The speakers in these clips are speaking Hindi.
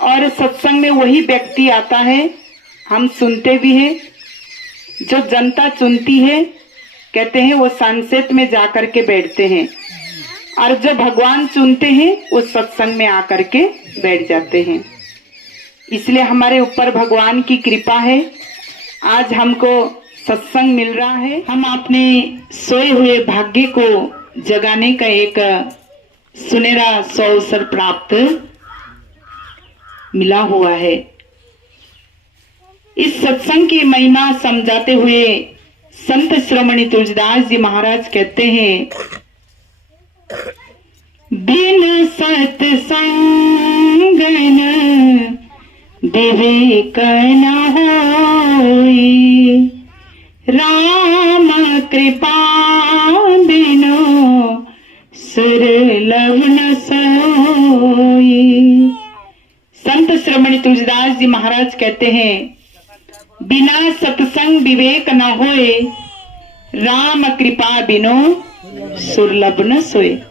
और सत्संग में वही व्यक्ति आता है, हम सुनते भी हैं, जो जनता चुनती है, कहते हैं वो सनसेट में जाकर के बैठते हैं, और जो भगवान चुनते हैं वो सत्संग में आकर के बैठ जाते हैं। इसलिए हमारे ऊपर भगवान की कृपा है, आज हमको सत्संग मिल रहा है। हम अपने सोए हुए भाग्य को जगाने का एक सुनहरा अवसर प्राप्त मिला हुआ है। इस सत्संग की महिमा समझाते हुए संत श्रोमणी तुलसीदास जी महाराज कहते हैं, बिन सत्संग विवेक न होई, राम कृपा बिनु सुरलभ न सोई। संत श्रोमणी तुलसीदास जी महाराज कहते हैं, बिना सत्संग विवेक न होए, राम कृपा बिनु सुरलभ न सोए।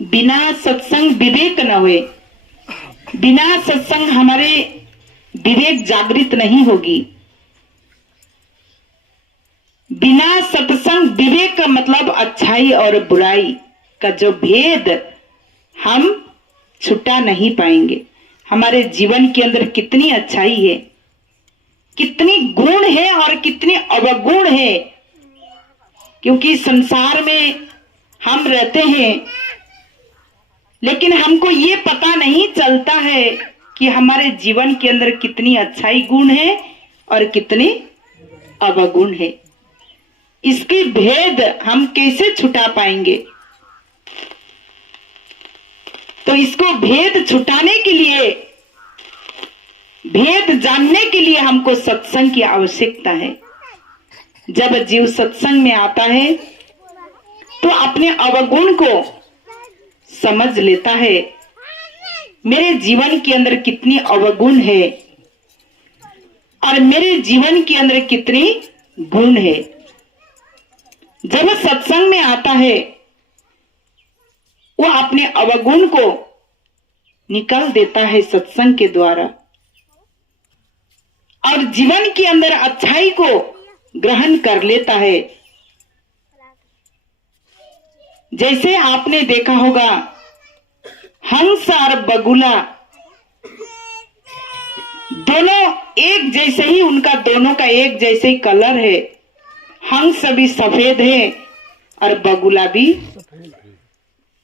बिना सत्संग विवेक न हुए, बिना सत्संग हमारे विवेक जागृत नहीं होगी। बिना सत्संग विवेक का मतलब अच्छाई और बुराई का जो भेद हम छुटा नहीं पाएंगे। हमारे जीवन के अंदर कितनी अच्छाई है, कितनी गुण है और कितनी अवगुण है, क्योंकि संसार में हम रहते हैं, लेकिन हमको ये पता नहीं चलता है कि हमारे जीवन के अंदर कितनी अच्छाई गुण है और कितनी अवगुण है। इसकी भेद हम कैसे छुटा पाएंगे? तो इसको भेद छुटाने के लिए, भेद जानने के लिए हमको सत्संग की आवश्यकता है। जब जीव सत्संग में आता है तो अपने अवगुण को समझ लेता है, मेरे जीवन के अंदर कितनी अवगुण है और मेरे जीवन के अंदर कितनी गुण है। जब सत्संग में आता है वो अपने अवगुण को निकाल देता है सत्संग के द्वारा, और जीवन के अंदर अच्छाई को ग्रहण कर लेता है। जैसे आपने देखा होगा, हंस और बगुला दोनों एक जैसे ही, उनका दोनों का एक जैसे ही कलर है। हंस भी सफेद है और बगुला भी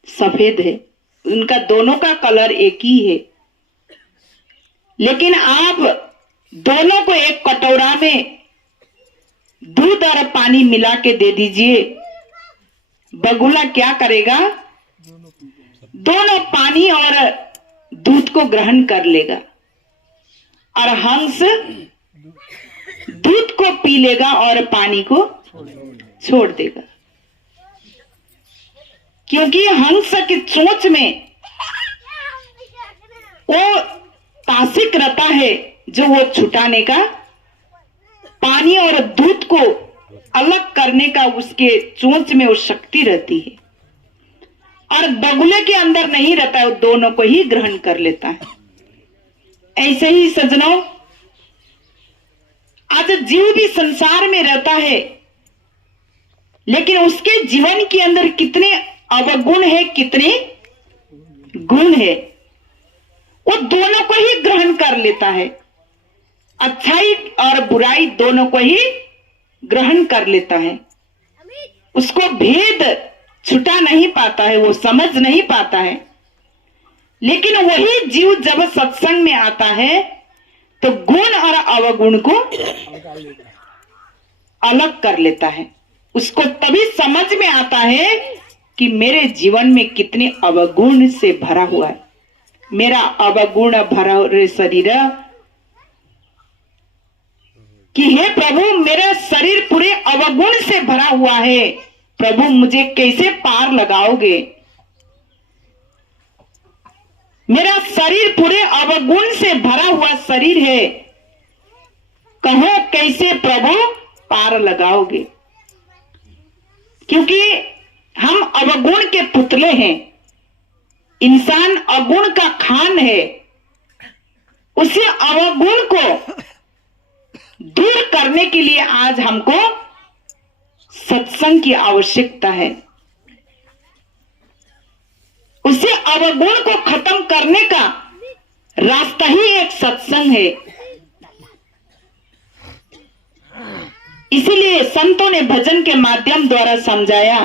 सफेद है, उनका दोनों का कलर एक ही है। लेकिन आप दोनों को एक कटोरा में दूध और पानी मिला के दे दीजिए, बगुला क्या करेगा? दोनों पानी और दूध को ग्रहण कर लेगा, और हंस दूध को पी लेगा और पानी को छोड़ देगा। क्योंकि हंस की चोंच में वो तासिक रहता है, जो वो छुटाने का, पानी और दूध को अलग करने का उसके चोंच में वो शक्ति रहती है, और बगुले के अंदर नहीं रहता है, वो दोनों को ही ग्रहण कर लेता है। ऐसे ही सज्जनों, आज जीव भी संसार में रहता है, लेकिन उसके जीवन के अंदर कितने अवगुण है, कितने गुण है, वो दोनों को ही ग्रहण कर लेता है। अच्छाई और बुराई दोनों को ही ग्रहण कर लेता है। उसको भेद छुटा नहीं पाता है, वो समझ नहीं पाता है। लेकिन वही जीव जब सत्संग में आता है तो गुण और अवगुण को अलग कर लेता है। उसको तभी समझ में आता है कि मेरे जीवन में कितने अवगुण से भरा हुआ है, मेरा अवगुण भरा शरीर, कि हे प्रभु मेरा शरीर पूरे अवगुण से भरा हुआ है, प्रभु मुझे कैसे पार लगाओगे? मेरा शरीर पूरे अवगुण से भरा हुआ शरीर है, कहो कैसे प्रभु पार लगाओगे? क्योंकि हम अवगुण के पुतले हैं। इंसान अगुण का खान है, उसी अवगुण को दूर करने के लिए आज हमको सत्संग की आवश्यकता है। उसी अवगुण को खत्म करने का रास्ता ही एक सत्संग है। इसीलिए संतों ने भजन के माध्यम द्वारा समझाया,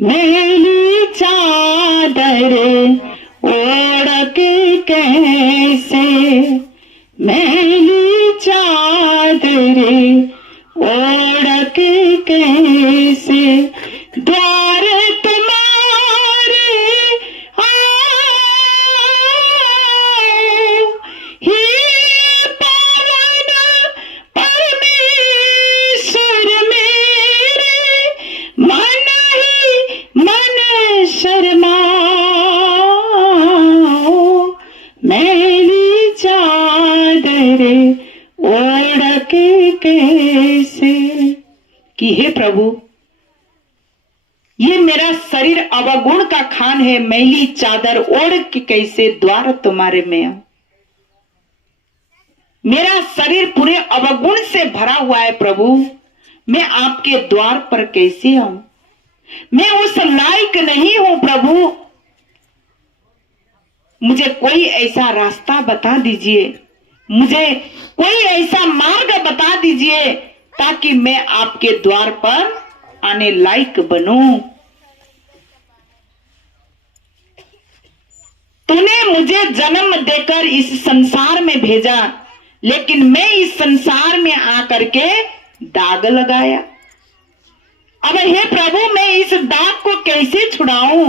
मैली चादर ओढ़ के कैसे, मैली चादर ओढ़ के कैसे द्वार तुम्हारे ही पावन परमेश्वर मेरे मन ही मन शर्माओ, मैली चादर ओढ़ के कैसे। कि हे प्रभु, ये मेरा शरीर अवगुण का खान है, मैली चादर ओढ़ के कैसे द्वार तुम्हारे में आऊं। मेरा शरीर पूरे अवगुण से भरा हुआ है प्रभु, मैं आपके द्वार पर कैसे आऊं। मैं उस लायक नहीं हूं प्रभु, मुझे कोई ऐसा रास्ता बता दीजिए, मुझे कोई ऐसा मार्ग बता दीजिए ताकि मैं आपके द्वार पर आने लायक बनूं। तूने मुझे जन्म देकर इस संसार में भेजा, लेकिन मैं इस संसार में आकर के दाग लगाया। अब हे प्रभु, मैं इस दाग को कैसे छुड़ाऊं।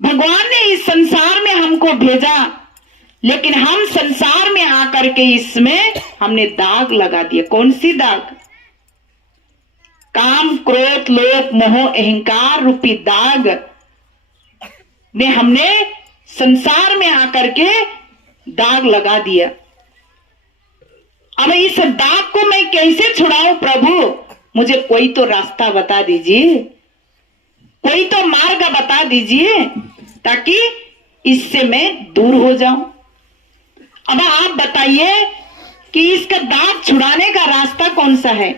भगवान ने इस संसार में हमको भेजा, लेकिन हम संसार में आकर के इसमें हमने दाग लगा दिया। कौन सी दाग? काम, क्रोध, लोभ, मोह, अहंकार रूपी दाग ने हमने संसार में आकर के दाग लगा दिया। अब इस दाग को मैं कैसे छुड़ाऊं प्रभु, मुझे कोई तो रास्ता बता दीजिए, कोई तो मार्ग बता दीजिए ताकि इससे मैं दूर हो जाऊं। अब आप बताइए कि इसका दाग छुड़ाने का रास्ता कौन सा है?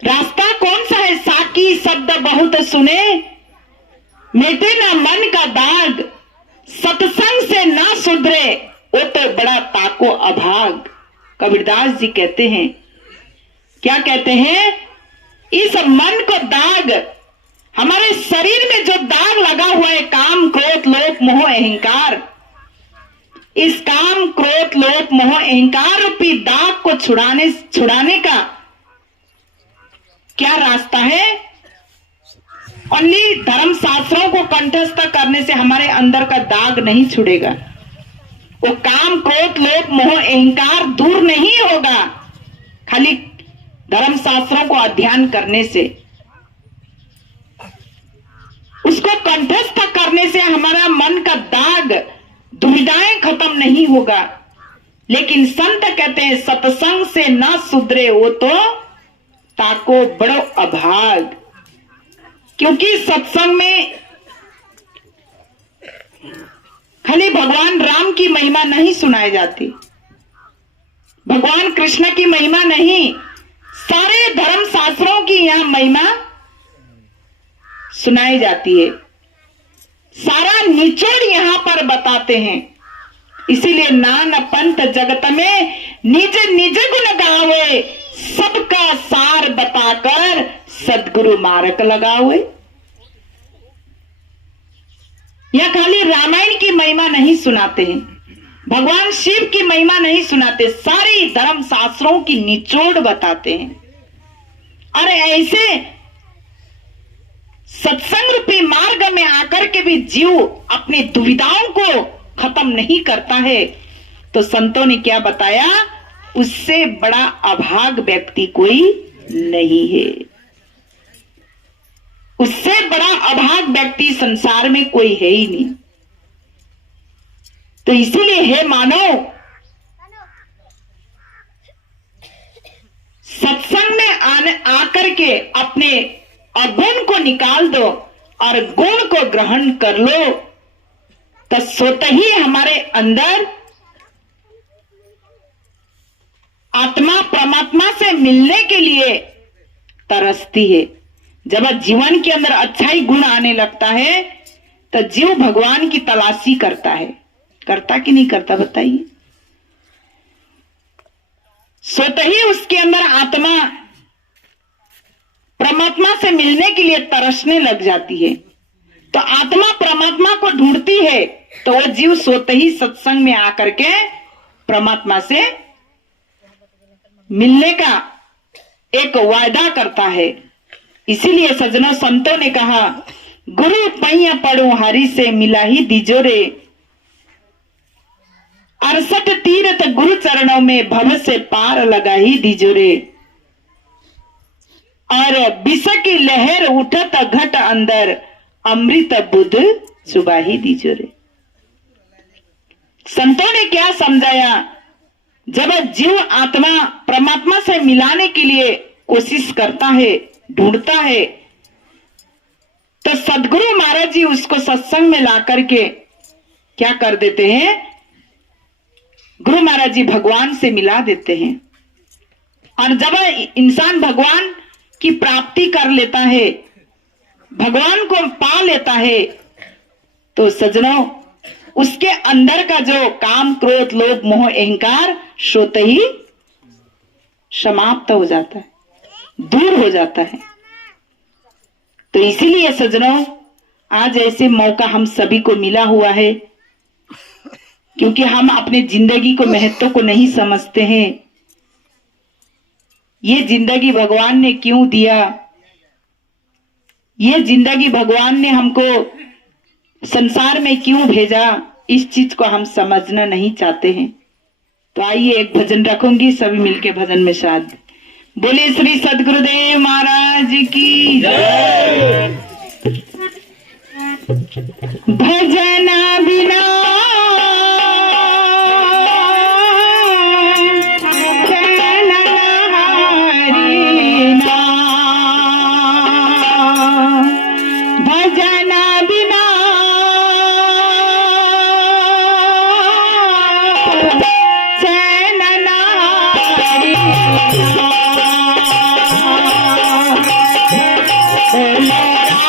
रास्ता कौन सा है? साकी शब्द बहुत सुने, मिटे ना मन का दाग, सत्संग से ना सुधरे वो तो बड़ा ताको अभाग। कबीरदास जी कहते हैं, क्या कहते हैं? इस मन को दाग, हमारे शरीर में जो दाग लगा हुआ है, काम, क्रोध, लोभ, मोह, अहंकार, इस काम, क्रोध, लोभ, मोह, अहंकार रूपी दाग को छुड़ाने का क्या रास्ता है? ओनली धर्म शास्त्रों को कंठस्थ करने से हमारे अंदर का दाग नहीं छुड़ेगा। वो काम, क्रोध, लोभ, मोह, अहंकार दूर नहीं होगा खाली धर्म शास्त्रों को अध्ययन करने से। उसको कंठस्थ करने से हमारा मन का दाग, दुविधाएं खत्म नहीं होगा। लेकिन संत कहते हैं, सत्संग से ना सुधरे वो तो ताको बड़ो अभाग। क्योंकि सत्संग में खाली भगवान राम की महिमा नहीं सुनाई जाती, भगवान कृष्ण की महिमा नहीं, सारे धर्म शास्त्रों की यहां महिमा सुनाई जाती है। सारा निचोड़ यहां पर बताते हैं। इसीलिए नान पंथ जगत में निज निज गुण गावे, सबका सार बताकर सदगुरु मार्ग लगावे। या खाली रामायण की महिमा नहीं सुनाते हैं, भगवान शिव की महिमा नहीं सुनाते, सारी धर्म शास्त्रों की निचोड़ बताते हैं। अरे ऐसे सत्संग रूपी मार्ग में आकर के भी जीव अपनी दुविधाओं को खत्म नहीं करता है, तो संतों ने क्या बताया? उससे बड़ा अभाग व्यक्ति कोई नहीं है। उससे बड़ा अभाग व्यक्ति संसार में कोई है ही नहीं। तो इसीलिए हे मानव, सत्संग में आकर के अपने अवगुण को निकाल दो, और गुण को ग्रहण कर लो, तो स्वतः ही हमारे अंदर आत्मा परमात्मा से मिलने के लिए तरसती है। जब जीवन के अंदर अच्छाई गुण आने लगता है तो जीव भगवान की तलाशी करता है। करता कि नहीं करता बताइए? स्वतः ही उसके अंदर आत्मा परमात्मा से मिलने के लिए तरसने लग जाती है। तो आत्मा परमात्मा को ढूंढती है तो वो जीव स्वतः ही सत्संग में आकर के परमात्मा से मिलने का एक वायदा करता है। इसीलिए सज्जनों संतों ने कहा, गुरु पैया पढ़ू हरि से मिला ही दीजोरे, 68 तीर्थ गुरु चरणों में भव से पार लगा ही दीजोरे, और विष की लहर उठत घट अंदर अमृत बुद्ध सुबाही दीजोरे। संतों ने क्या समझाया? जब जीव आत्मा परमात्मा से मिलाने के लिए कोशिश करता है, ढूंढता है, तो सदगुरु महाराज जी उसको सत्संग में ला करके क्या कर देते हैं? गुरु महाराज जी भगवान से मिला देते हैं। और जब इंसान भगवान की प्राप्ति कर लेता है, भगवान को पा लेता है, तो सज्जनों उसके अंदर का जो काम क्रोध लोभ मोह अहंकार स्वतः ही समाप्त हो जाता है, दूर हो जाता है। तो इसीलिए सज्जनों आज ऐसे मौका हम सभी को मिला हुआ है, क्योंकि हम अपने जिंदगी को महत्व को नहीं समझते हैं। ये जिंदगी भगवान ने क्यों दिया, ये जिंदगी भगवान ने हमको संसार में क्यों भेजा, इस चीज को हम समझना नहीं चाहते हैं। तो आइए एक भजन रखूंगी, सभी मिलके भजन में साथ बोले श्री सद्गुरुदेव महाराज की जय। भजना बिना Oh,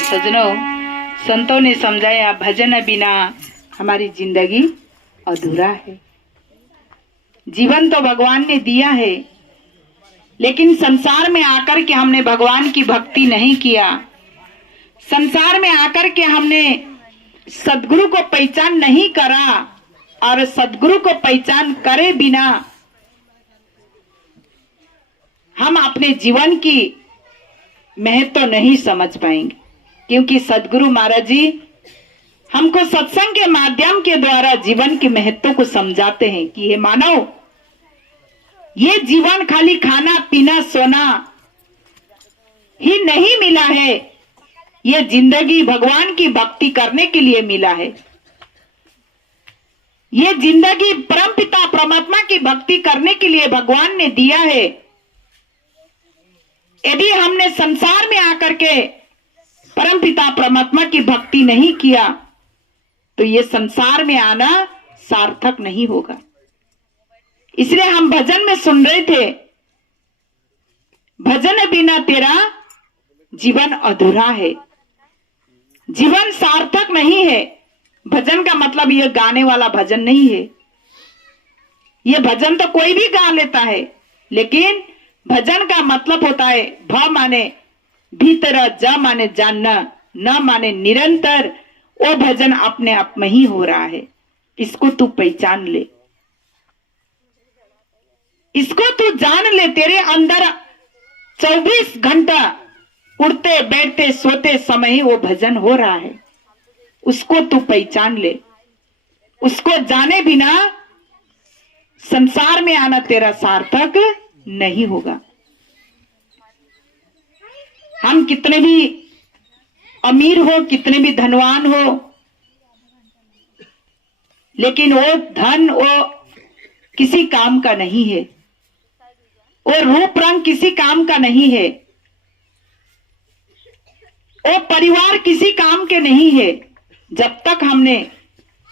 सज्जनों, संतों ने समझाया भजन बिना हमारी जिंदगी अधूरा है। जीवन तो भगवान ने दिया है, लेकिन संसार में आकर के हमने भगवान की भक्ति नहीं किया। संसार में आकर के हमने सद्गुरु को पहचान नहीं करा, और सद्गुरु को पहचान करे बिना हम अपने जीवन की महत्व नहीं समझ पाएंगे। क्योंकि सद्गुरु महाराज जी हमको सत्संग के माध्यम के द्वारा जीवन के महत्व को समझाते हैं कि हे मानव, ये जीवन खाली खाना पीना सोना ही नहीं मिला है, ये जिंदगी भगवान की भक्ति करने के लिए मिला है। ये जिंदगी परमपिता परमात्मा की भक्ति करने के लिए भगवान ने दिया है। यदि हमने संसार में आकर के परमपिता परमात्मा की भक्ति नहीं किया, तो ये संसार में आना सार्थक नहीं होगा। इसलिए हम भजन में सुन रहे थे, भजन बिना तेरा जीवन अधूरा है, जीवन सार्थक नहीं है। भजन का मतलब यह गाने वाला भजन नहीं है। यह भजन तो कोई भी गा लेता है, लेकिन भजन का मतलब होता है भ माने भीतर, ज माने जानना, न माने निरंतर। वो भजन अपने आप में ही हो रहा है। इसको तू पहचान ले, इसको तू जान ले। तेरे अंदर 24 घंटा उठते बैठते सोते समय ही वो भजन हो रहा है। उसको तू पहचान ले। उसको जाने बिना संसार में आना तेरा सार्थक नहीं होगा। हम कितने भी अमीर हो, कितने भी धनवान हो, लेकिन वो धन वो किसी काम का नहीं है, वो रूप रंग किसी काम का नहीं है, वो परिवार किसी काम के नहीं है, जब तक हमने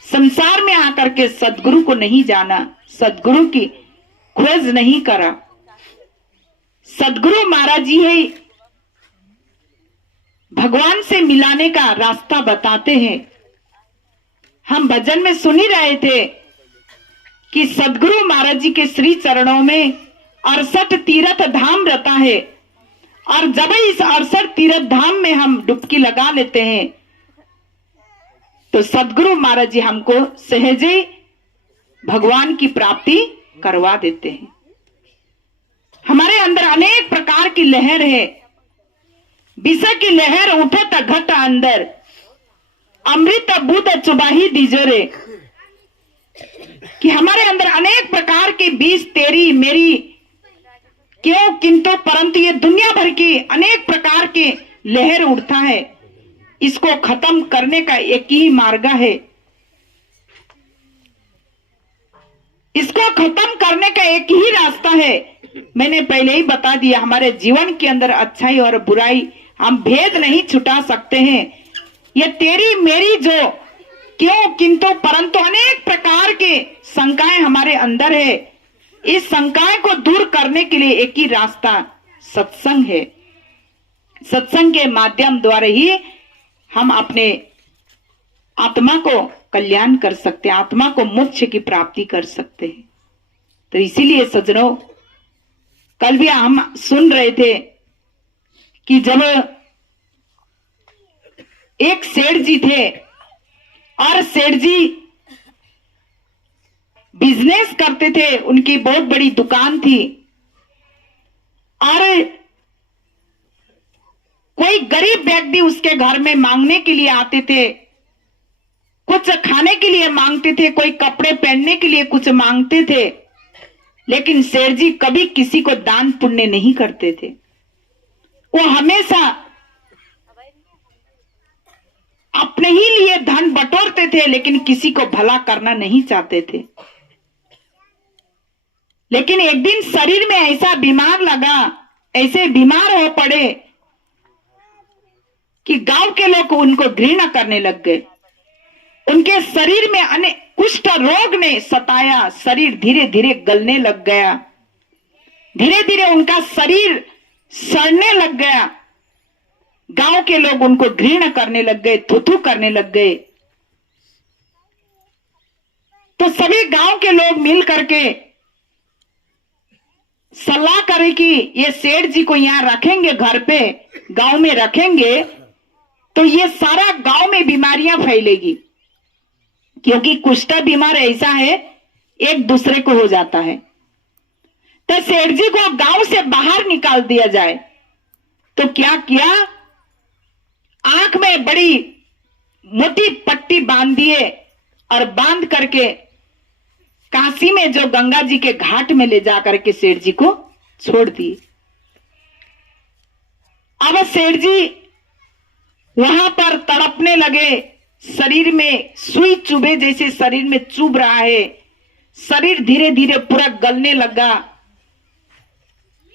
संसार में आकर के सदगुरु को नहीं जाना, सदगुरु की खोज नहीं करा। सदगुरु महाराज जी है भगवान से मिलाने का रास्ता बताते हैं। हम भजन में सुन ही रहे थे कि सदगुरु महाराज जी के श्री चरणों में 68 तीर्थ धाम रहता है, और जब इस 68 तीर्थ धाम में हम डुबकी लगा लेते हैं तो सदगुरु महाराज जी हमको सहजे भगवान की प्राप्ति करवा देते हैं। हमारे अंदर अनेक प्रकार की लहर है, विषय की लहर उठे त घट अंदर, अमृत बूद चुबाही दीजोरे। कि हमारे अंदर अनेक प्रकार के बीज तेरी मेरी क्यों किंतु परंतु ये दुनिया भर की अनेक प्रकार के लहर उठता है। इसको खत्म करने का एक ही मार्ग है, इसको खत्म करने का एक ही रास्ता है। मैंने पहले ही बता दिया, हमारे जीवन के अंदर अच्छाई और बुराई हम भेद नहीं छुटा सकते हैं। ये तेरी मेरी जो क्यों किंतु परंतु अनेक प्रकार के शंकाएं हमारे अंदर है, इस शंकाएं को दूर करने के लिए एक ही रास्ता सत्संग है। सत्संग के माध्यम द्वारा ही हम अपने आत्मा को कल्याण कर सकते हैं, आत्मा को मोक्ष की प्राप्ति कर सकते हैं। तो इसीलिए सज्जनों, कल भी हम सुन रहे थे कि जब एक सेठ जी थे और सेठ जी बिजनेस करते थे, उनकी बहुत बड़ी दुकान थी, और कोई गरीब व्यक्ति उसके घर में मांगने के लिए आते थे, कुछ खाने के लिए मांगते थे, कोई कपड़े पहनने के लिए कुछ मांगते थे, लेकिन सेठ जी कभी किसी को दान पुण्य नहीं करते थे। वो हमेशा अपने ही लिए धन बटोरते थे, लेकिन किसी को भला करना नहीं चाहते थे। लेकिन एक दिन शरीर में ऐसा बीमार लगा, ऐसे बीमार हो पड़े कि गांव के लोग उनको घृणा करने लग गए। उनके शरीर में अनेक कुष्ठ रोग ने सताया, शरीर धीरे धीरे गलने लग गया, धीरे धीरे उनका शरीर सड़ने लग गया। गांव के लोग उनको घृणा करने लग गए, थू-थू करने लग गए। तो सभी गांव के लोग मिल करके सलाह करे कि ये सेठ जी को यहां रखेंगे, घर पे गांव में रखेंगे तो ये सारा गांव में बीमारियां फैलेगी, क्योंकि कुष्ठ बीमार ऐसा है एक दूसरे को हो जाता है। तो सेठ जी को गांव से बाहर निकाल दिया जाए। तो क्या किया, आंख में बड़ी मोटी पट्टी बांध दिए और बांध करके काशी में जो गंगा जी के घाट में ले जाकर के सेठ जी को छोड़ दिए। अब सेठ जी वहां पर तड़पने लगे, शरीर में सुई चुभे जैसे शरीर में चुभ रहा है, शरीर धीरे धीरे पूरा गलने लगा,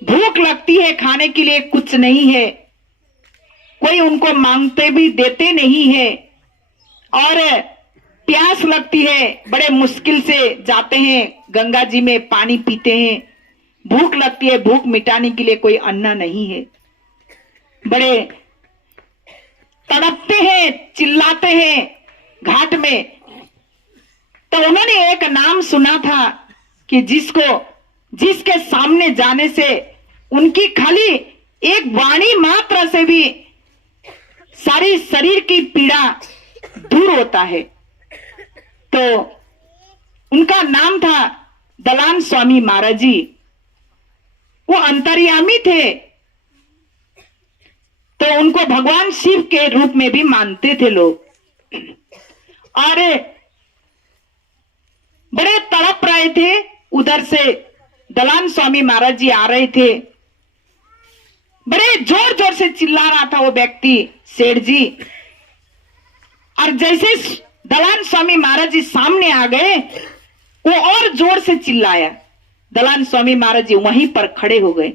भूख लगती है, खाने के लिए कुछ नहीं है, कोई उनको मांगते भी देते नहीं है, और प्यास लगती है, बड़े मुश्किल से जाते हैं गंगा जी में पानी पीते हैं, भूख लगती है, भूख मिटाने के लिए कोई अन्न नहीं है, बड़े तड़पते हैं, चिल्लाते हैं घाट में। तो उन्होंने एक नाम सुना था कि जिसके सामने जाने से उनकी खाली एक वाणी मात्र से भी सारी शरीर की पीड़ा दूर होता है। तो उनका नाम था दलान स्वामी महाराज जी। वो अंतर्यामी थे, तो उनको भगवान शिव के रूप में भी मानते थे लोग। और बड़े तड़प रहे थे, उधर से दलान स्वामी महाराज जी आ रहे थे, बड़े जोर जोर से चिल्ला रहा था वो व्यक्ति, सेठ जी। और जैसे दलान स्वामी महाराज जी सामने आ गए, वो और जोर से चिल्लाया। दलान स्वामी महाराज जी वहीं पर खड़े हो गए।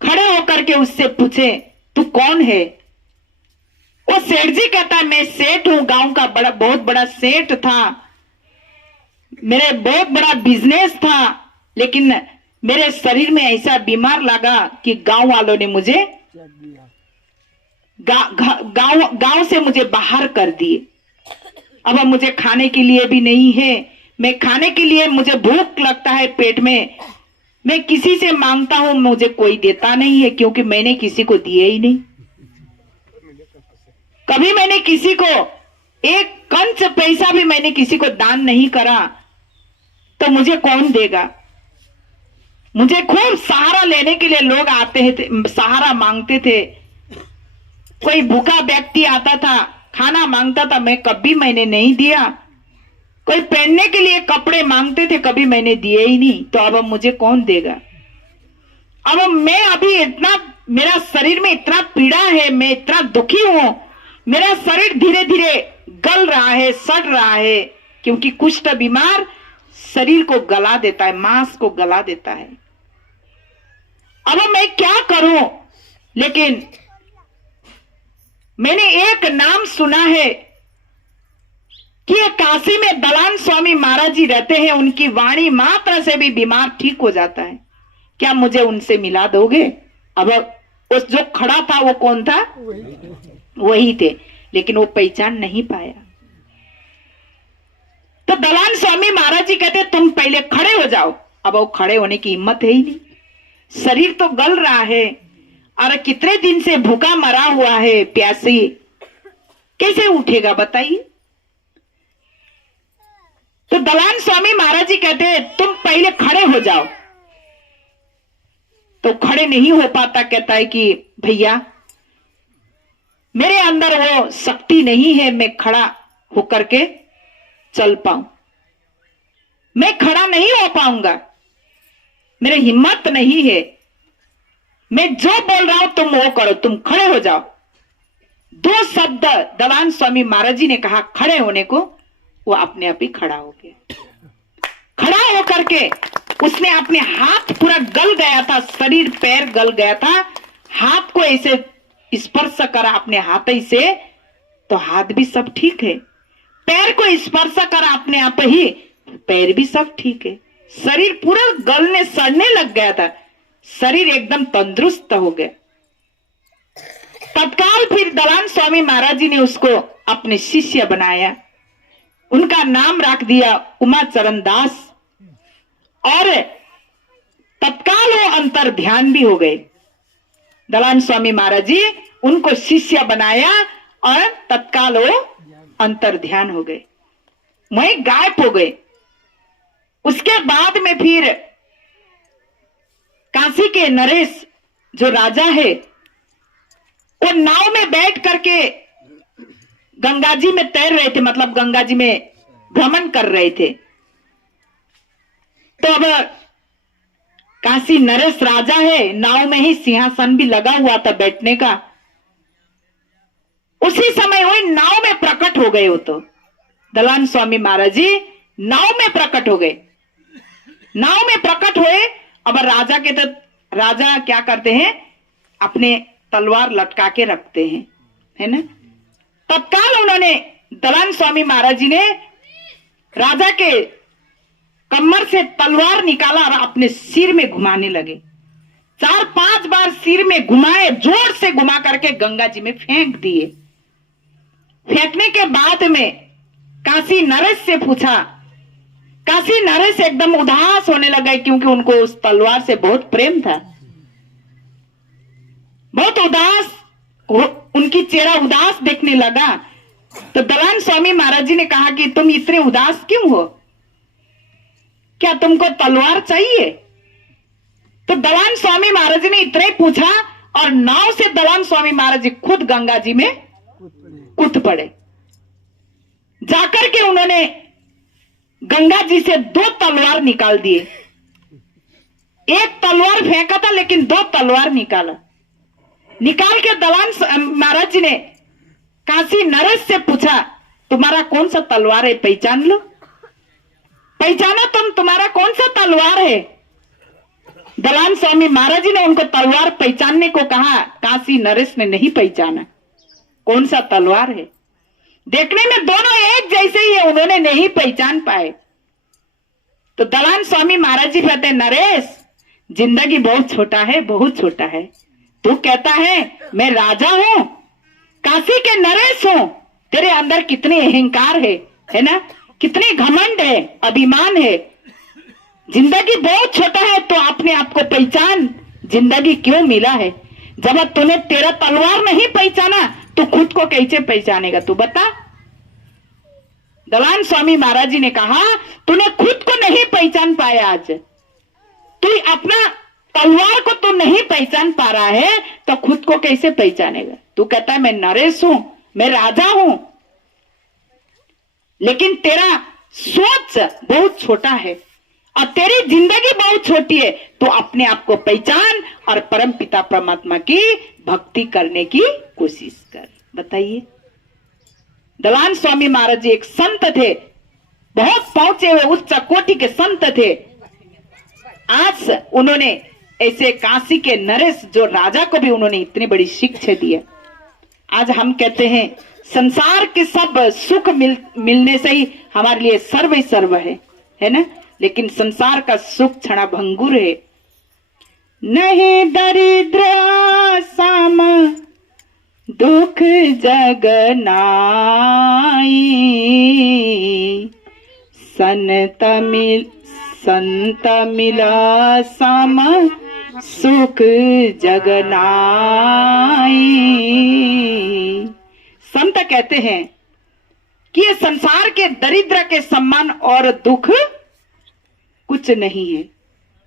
खड़े होकर के उससे पूछे, तू कौन है? वो सेठ जी कहता है, मैं सेठ हूं, गांव का बहुत बड़ा सेठ था, मेरे बहुत बड़ा बिजनेस था, लेकिन मेरे शरीर में ऐसा बीमार लगा कि गांव वालों ने मुझे गांव से मुझे बाहर कर दिए। अब मुझे खाने के लिए भी नहीं है, मैं खाने के लिए मुझे भूख लगता है पेट में, मैं किसी से मांगता हूं, मुझे कोई देता नहीं है, क्योंकि मैंने किसी को दिए ही नहीं। कभी मैंने किसी को एक कंच पैसा भी मैंने किसी को दान नहीं करा, तो मुझे कौन देगा? मुझे खूब सहारा लेने के लिए लोग आते थे, सहारा मांगते थे। कोई भूखा व्यक्ति आता था, खाना मांगता था, मैंने नहीं दिया। कोई पहनने के लिए कपड़े मांगते थे, कभी मैंने दिए ही नहीं। तो अब मुझे कौन देगा? अब मैं अभी इतना, मेरा शरीर में इतना पीड़ा है, मैं इतना दुखी हूं, मेरा शरीर धीरे धीरे गल रहा है, सड़ रहा है, क्योंकि कुष्ठ बीमार शरीर को गला देता है, मांस को गला देता है। अब मैं क्या करूं? लेकिन मैंने एक नाम सुना है कि ये काशी में दलान स्वामी महाराज जी रहते हैं, उनकी वाणी मात्र से भी बीमार ठीक हो जाता है, क्या मुझे उनसे मिला दोगे? अब उस जो खड़ा था वो कौन था? वही थे, लेकिन वो पहचान नहीं पाया। तो दलान स्वामी महाराज जी कहते, तुम पहले खड़े हो जाओ। अब वो खड़े होने की हिम्मत है ही नहीं, शरीर तो गल रहा है, और कितने दिन से भूखा मरा हुआ है, प्यासी, कैसे उठेगा बताइए? तो दलान स्वामी महाराज जी कहते हैं, तुम पहले खड़े हो जाओ। तो खड़े नहीं हो पाता, कहता है कि भैया मेरे अंदर वो शक्ति नहीं है, मैं खड़ा होकर के चल पाऊं, मैं खड़ा नहीं हो पाऊंगा, मेरी हिम्मत नहीं है, मैं जो बोल रहा हूं तुम वो करो, तुम खड़े हो जाओ। दो शब्द दलान स्वामी महाराज जी ने कहा खड़े होने को, वो अपने आप ही खड़ा हो गया। खड़ा होकर के उसने अपने हाथ, पूरा गल गया था शरीर, पैर गल गया था, हाथ को ऐसे स्पर्श करा अपने हाथ ही से, तो हाथ भी सब ठीक है। पैर को स्पर्श करा अपने आप ही, पैर भी सब ठीक है। शरीर पूरा गलने सड़ने लग गया था, शरीर एकदम तंदुरुस्त हो गया। तत्काल फिर दलान स्वामी महाराज जी ने उसको अपने शिष्य बनाया, उनका नाम रख दिया उमा चरण दास, और तत्काल वो अंतर ध्यान भी हो गए। दलान स्वामी महाराज जी उनको शिष्य बनाया और तत्काल वो अंतर ध्यान हो गए, वहीं गायब हो गए। उसके बाद में फिर काशी के नरेश जो राजा है, वो नाव में बैठ करके गंगा जी में तैर रहे थे, मतलब गंगा जी में भ्रमण कर रहे थे। तो अब काशी नरेश राजा है, नाव में ही सिंहासन भी लगा हुआ था बैठने का। उसी समय वही नाव में प्रकट हो गए। वो तो दलान स्वामी महाराज जी नाव में प्रकट हो गए। नाव में प्रकट हुए। अब राजा के तो राजा क्या करते हैं, अपने तलवार लटका के रखते हैं, है ना। तत्काल उन्होंने, दलान स्वामी महाराज जी ने राजा के कमर से तलवार निकाला और अपने सिर में घुमाने लगे। 4-5 बार सिर में घुमाए, जोर से घुमा करके गंगा जी में फेंक दिए। फेंकने के बाद में काशी नरेश से पूछा। काशी नरेश एकदम उदास होने लगे, क्योंकि उनको उस तलवार से बहुत प्रेम था। बहुत उदास, उनकी चेहरा उदास देखने लगा। तो दयानंद स्वामी महाराज जी ने कहा कि तुम इतने उदास क्यों हो, क्या तुमको तलवार चाहिए? तो दयानंद स्वामी महाराज जी ने इतना ही पूछा और नाव से दयानंद स्वामी महाराज जी खुद गंगा जी में कूद पड़े। जाकर के उन्होंने गंगा जी से 2 तलवार निकाल दिए। एक तलवार फेंका था, लेकिन 2 तलवार निकाल के दयानंद महाराज जी ने काशी नरेश से पूछा, तुम्हारा कौन सा तलवार है, पहचान लो, पहचाना तुम, तुम्हारा कौन सा तलवार है? दयानंद स्वामी महाराज जी ने उनको तलवार पहचानने को कहा। काशी नरेश ने नहीं पहचाना कौन सा तलवार है। देखने में दोनों एक जैसे ही है, उन्होंने नहीं पहचान पाए। तो दयानंद स्वामी महाराज जी कहते हैं, नरेश जिंदगी बहुत छोटा है, बहुत छोटा है। तू कहता है मैं राजा हूं, काशी के नरेश हूं, तेरे अंदर कितनी अहंकार है ना, कितनी घमंड है, अभिमान है। जिंदगी बहुत छोटा है तो अपने आप को पहचान, जिंदगी क्यों मिला है। जब तूने तेरा तलवार नहीं पहचाना तो खुद को कैसे पहचानेगा, तू बता। दयानंद स्वामी महाराज जी ने कहा, तूने खुद को नहीं पहचान पाया, आज तू अपना तलवार को तू नहीं पहचान पा रहा है तो खुद को कैसे पहचानेगा। तू कहता है मैं नरेश हूं, मैं राजा हूं, लेकिन तेरा सोच बहुत छोटा है और तेरी जिंदगी बहुत छोटी है। तो अपने आप को पहचान और परम पिता परमात्मा की भक्ति करने की कोशिश कर। बताइए, दयानंद स्वामी महाराज जी एक संत थे, बहुत पहुंचे हुए उच्च कोटि के संत थे। आज उन्होंने ऐसे काशी के नरेश जो राजा को भी उन्होंने इतनी बड़ी शिक्षा दी है। आज हम कहते हैं संसार के सब सुख मिलने से ही हमारे लिए सर्व ही सर्व है ना, लेकिन संसार का सुख क्षणभंगुर है। नहीं दरिद्र साम दुख जग नाई, संत मिला साम सुख जग नाई। संत कहते हैं कि ये संसार के दरिद्र के समान और दुख कुछ नहीं है,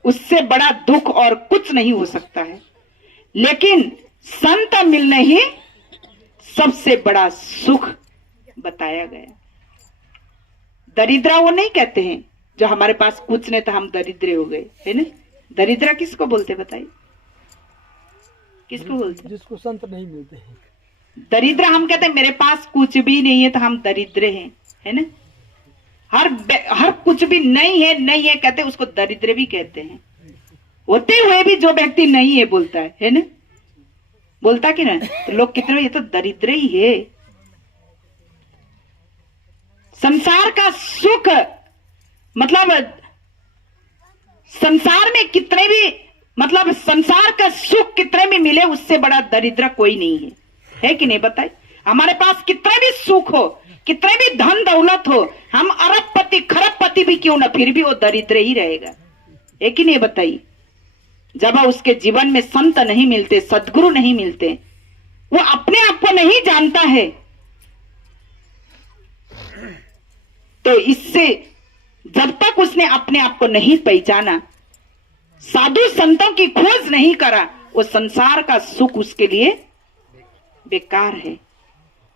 उससे बड़ा दुख और कुछ नहीं हो सकता है। लेकिन संत मिलने ही सबसे बड़ा सुख बताया गया। दरिद्र वो नहीं कहते हैं जो हमारे पास कुछ नहीं तो हम दरिद्र हो गए, है ना। दरिद्र किसको बोलते बताइए, किसको बोलते? जिसको संत नहीं मिलते हैं। दरिद्र हम कहते हैं मेरे पास कुछ भी नहीं है तो हम दरिद्र हैं, है ना। हर कुछ भी नहीं है कहते उसको दरिद्र भी कहते हैं। होते हुए भी जो व्यक्ति नहीं है बोलता है ना, बोलता कि ना, तो लोग कितने, ये तो दरिद्र ही है। संसार का सुख मतलब संसार में कितने भी मतलब संसार का सुख कितने भी मिले उससे बड़ा दरिद्र कोई नहीं है कि नहीं। बताइए, हमारे पास कितने भी सुख हो, कितने भी धन दौलत हो, हम अरबपति खरबपति भी क्यों ना, फिर भी वो दरिद्र ही रहेगा, है कि नहीं। बताइए, जब उसके जीवन में संत नहीं मिलते, सद्गुरु नहीं मिलते, वो अपने आप को नहीं जानता है, तो इससे जब तक उसने अपने आप को नहीं पहचाना, साधु संतों की खोज नहीं करा, वो संसार का सुख उसके लिए बेकार है।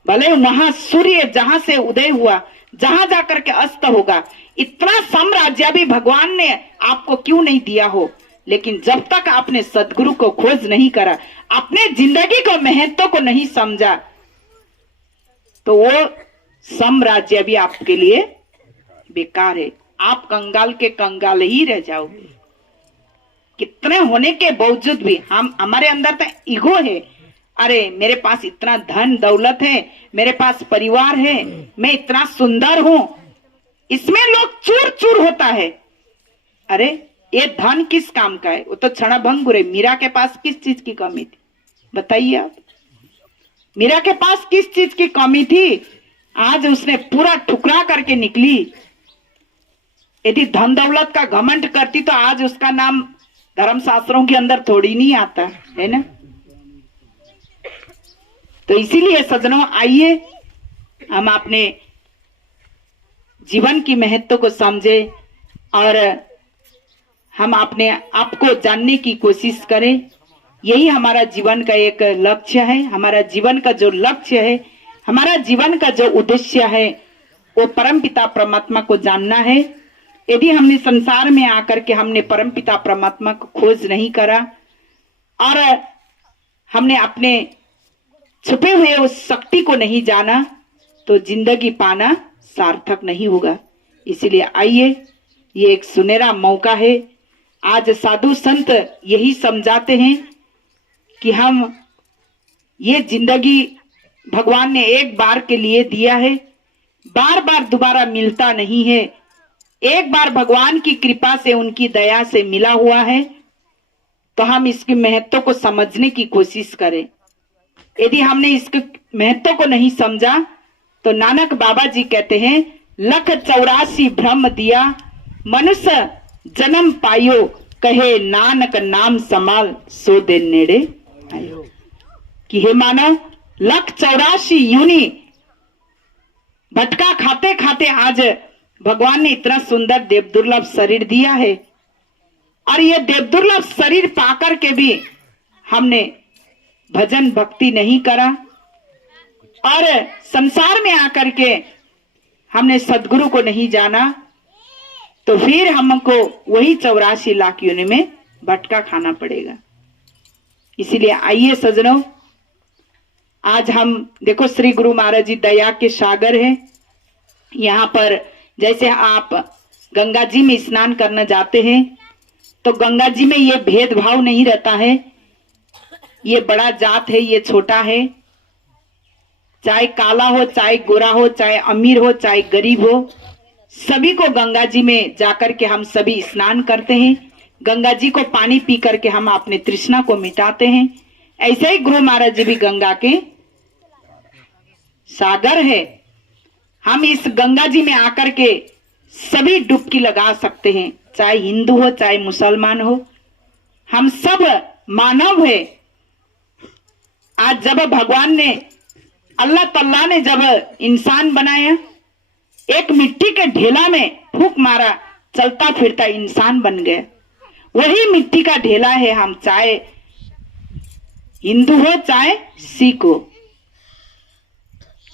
भले वहां सूर्य जहां से उदय हुआ जहां जाकर के अस्त होगा, इतना साम्राज्य भी भगवान ने आपको क्यों नहीं दिया हो, लेकिन जब तक आपने सदगुरु को खोज नहीं करा, अपने जिंदगी को महत्व को नहीं समझा, तो वो साम्राज्य भी आपके लिए बेकार है। आप कंगाल के कंगाल ही रह जाओगे। कितने होने के बावजूद भी हमारे अंदर तो ईगो है, अरे मेरे पास इतना धन दौलत है, मेरे पास परिवार है, मैं इतना सुंदर हूं, इसमें लोग चूर चूर होता है। अरे ये धन किस काम का है, वो तो क्षणभंगुर है। मीरा के पास किस चीज की कमी थी बताइए आप? मीरा के पास किस चीज की कमी थी? आज उसने पूरा ठुकरा करके निकली। यदि धन दौलत का घमंड करती तो आज उसका नाम धर्मशास्त्रों के अंदर थोड़ी नहीं आता है ना। तो इसीलिए सज्जनों, आइए हम अपने जीवन की महत्व को समझे और हम अपने आप को जानने की कोशिश करें। यही हमारा जीवन का एक लक्ष्य है। हमारा जीवन का जो लक्ष्य है, हमारा जीवन का जो उद्देश्य है, वो परमपिता परमात्मा को जानना है। यदि हमने संसार में आकर के हमने परमपिता परमात्मा को खोज नहीं करा और हमने अपने छुपे हुए उस शक्ति को नहीं जाना, तो जिंदगी पाना सार्थक नहीं होगा। इसीलिए आइए, ये एक सुनहरा मौका है। आज साधु संत यही समझाते हैं कि हम ये जिंदगी भगवान ने एक बार के लिए दिया है, बार बार दोबारा मिलता नहीं है। एक बार भगवान की कृपा से, उनकी दया से मिला हुआ है, तो हम इसके महत्व को समझने की कोशिश करें। यदि हमने इसके महत्व को नहीं समझा तो नानक बाबा जी कहते हैं, लख 84 भ्रम दिया मनुष्य जन्म पायो, कहे नानक नाम समाल सो दे नेड़े आयो। कि हे मानव, लख 84 यूनी भटका खाते खाते आज भगवान ने इतना सुंदर देव दुर्लभ शरीर दिया है, और ये देव दुर्लभ शरीर पाकर के भी हमने भजन भक्ति नहीं करा, और संसार में आकर के हमने सदगुरु को नहीं जाना, तो फिर हमको वही 84 लाख योनि में भटका खाना पड़ेगा। इसीलिए आइए सज्जनों, आज हम देखो श्री गुरु महाराज जी दया के सागर हैं। यहाँ पर जैसे आप गंगा जी में स्नान करने जाते हैं तो गंगा जी में ये भेदभाव नहीं रहता है, ये बड़ा जात है, ये छोटा है, चाहे काला हो, चाहे गोरा हो, चाहे अमीर हो, चाहे गरीब हो, सभी को गंगा जी में जाकर के हम सभी स्नान करते हैं। गंगा जी को पानी पी करके हम अपने तृष्णा को मिटाते हैं। ऐसे ही गुरु महाराज जी भी गंगा के सागर है। हम इस गंगा जी में आकर के सभी डुबकी लगा सकते हैं, चाहे हिंदू हो, चाहे मुसलमान हो, हम सब मानव है। आज जब भगवान ने, अल्लाह तल्ला ने जब इंसान बनाया, एक मिट्टी के ढेला में फूंक मारा, चलता फिरता इंसान बन गया। वही मिट्टी का ढेला है हम, चाहे हिंदू हो चाहे सिख हो,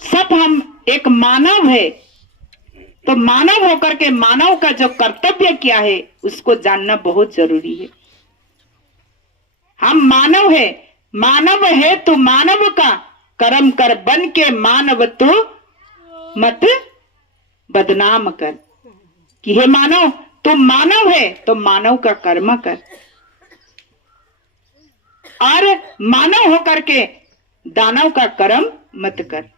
सब हम एक मानव है। तो मानव होकर के मानव का जो कर्तव्य क्या है उसको जानना बहुत जरूरी है। हम मानव है, मानव है तो मानव का कर्म कर, बन के मानव तो मत बदनाम कर। कि हे मानव, तुम मानव है तो मानव का कर्म कर, और मानव होकर के दानव का कर्म मत कर।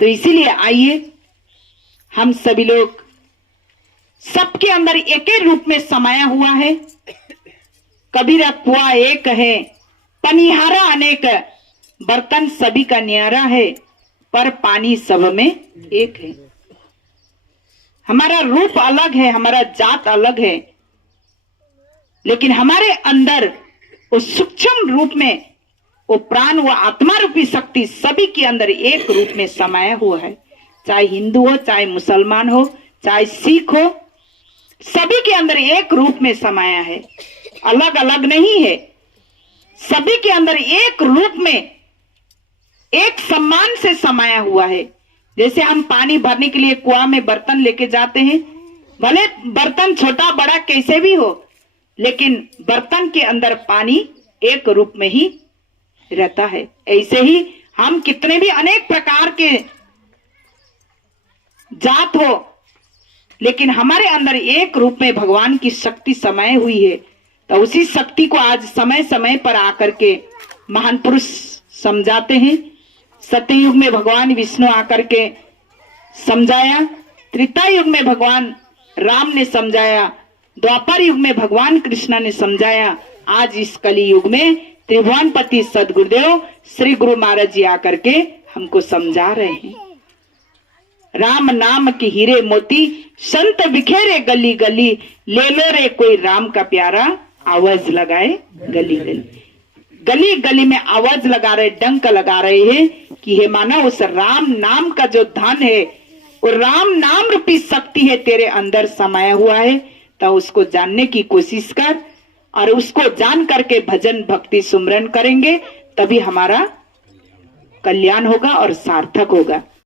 तो इसीलिए आइए हम सभी लोग, सबके अंदर एक ही रूप में समाया हुआ है। कबीरा कुआ एक है, पनिहारा अनेक, बर्तन सभी का न्यारा है, पर पानी सब में एक है। हमारा रूप अलग है, हमारा जात अलग है, लेकिन हमारे अंदर उस सूक्ष्म रूप में वो प्राण, वो आत्मा रूपी शक्ति सभी के अंदर एक रूप में समाया हुआ है। चाहे हिंदू हो, चाहे मुसलमान हो, चाहे सिख हो, सभी के अंदर एक रूप में समाया है, अलग अलग नहीं है। सभी के अंदर एक रूप में, एक सम्मान से समाया हुआ है। जैसे हम पानी भरने के लिए कुआं में बर्तन लेके जाते हैं, भले बर्तन छोटा बड़ा कैसे भी हो, लेकिन बर्तन के अंदर पानी एक रूप में ही रहता है। ऐसे ही हम कितने भी अनेक प्रकार के जात हो, लेकिन हमारे अंदर एक रूप में भगवान की शक्ति समाई हुई है। तो उसी शक्ति को आज समय समय पर आकर के महान पुरुष समझाते हैं। सत्य युग में भगवान विष्णु आकर के समझाया, त्रेता युग में भगवान राम ने समझाया, द्वापर युग में भगवान कृष्ण ने समझाया, आज इस कली युग में त्रिभुवनपति सदगुरुदेव श्री गुरु महाराज जी आकर के हमको समझा रहे हैं। राम नाम के हीरे मोती संत बिखेरे गली गली, ले लो रे कोई राम का प्यारा, आवाज लगाए गली गली। गली गली में आवाज लगा रहे, डंक लगा रहे हैं कि हे मानव, उस राम नाम का जो धन है, वो राम नाम रूपी शक्ति है तेरे अंदर समाया हुआ है, तो उसको जानने की कोशिश कर और उसको जान करके भजन भक्ति सुमरन करेंगे, तभी हमारा कल्याण होगा और सार्थक होगा।